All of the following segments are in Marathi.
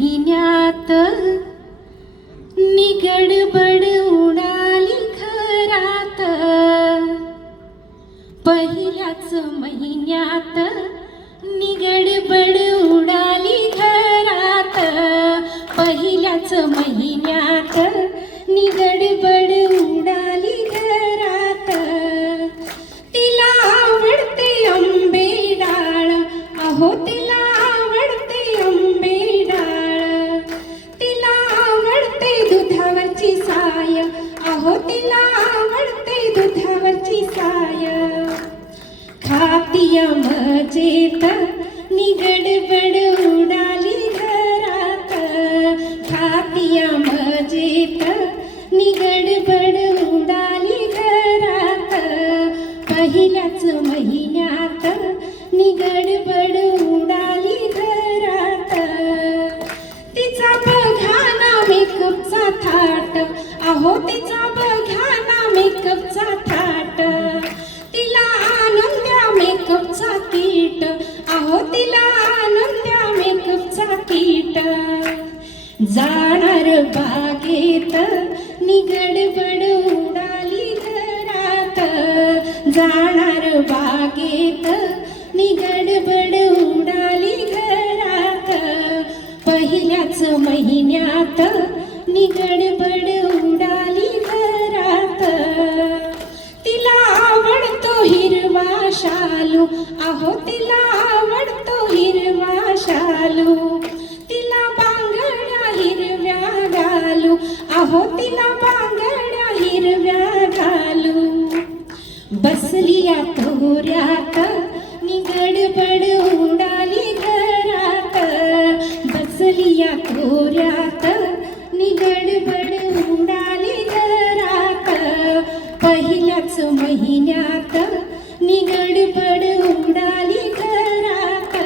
महिन्यात निगडबड उडाली घरात. पहिल्याच महिन्यात निगडबड उडाली घरात. पहिल्याच महिन्यात अहो तिला आवडते दुधावरची साय. खातीय मजेत निगडबड उडाली घरात. खातीय मजेत निगडबड उडाली घरात. पहिल्याच महिन्यात निगडबड थाट. अहो तिचा बघाना मेकअपचा थाट. तिला आणून द्या मेकअपचा किट. अहो तिला आणून द्या मेकअपचा किट. जाणार बागेत निगडबड उडाली घरात. जाणार बागेत निगडबड उडाली घरात. पहिल्याच महिन्यात निगडबड उडाली घरात. तिला आवडतो हिरवा शालू. अहो तिला आवडतो हिरवा शालू. तिला बांगड्या हिरव्या घालू. आहो तिला बांगड्या हिरव्या घालू. बसली या तोऱ्यात निगडबड उडाली घरात. बसली या तोऱ्यात पहिल्याच महिन्यात निगडबड उडाली घरात.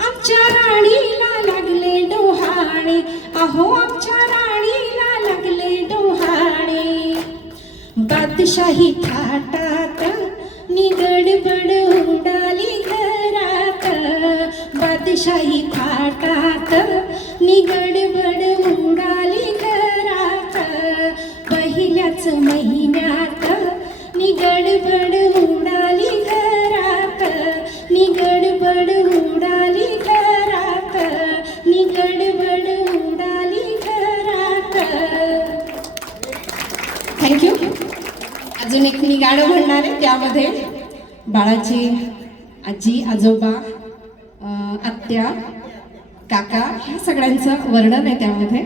आमच्या राणीला लागले डोहाणे अहो आमच्या राणीला लागले डोहाणे बादशाही थाटात. निगडबड उडाली घरात. बादशाही थाटात. निगडबड उडाली पहिल्याच महिन्यात निगडबड उडाली घरात. निगडबड उडाली घरात. निगडबड उडाली घरात. थँक्यू अजून एक मी गाणं म्हणणार आहे त्यामध्ये बाळाची आजी आजोबा आत्या काका ह्या सगळ्यांचं वर्णन आहे त्यामध्ये.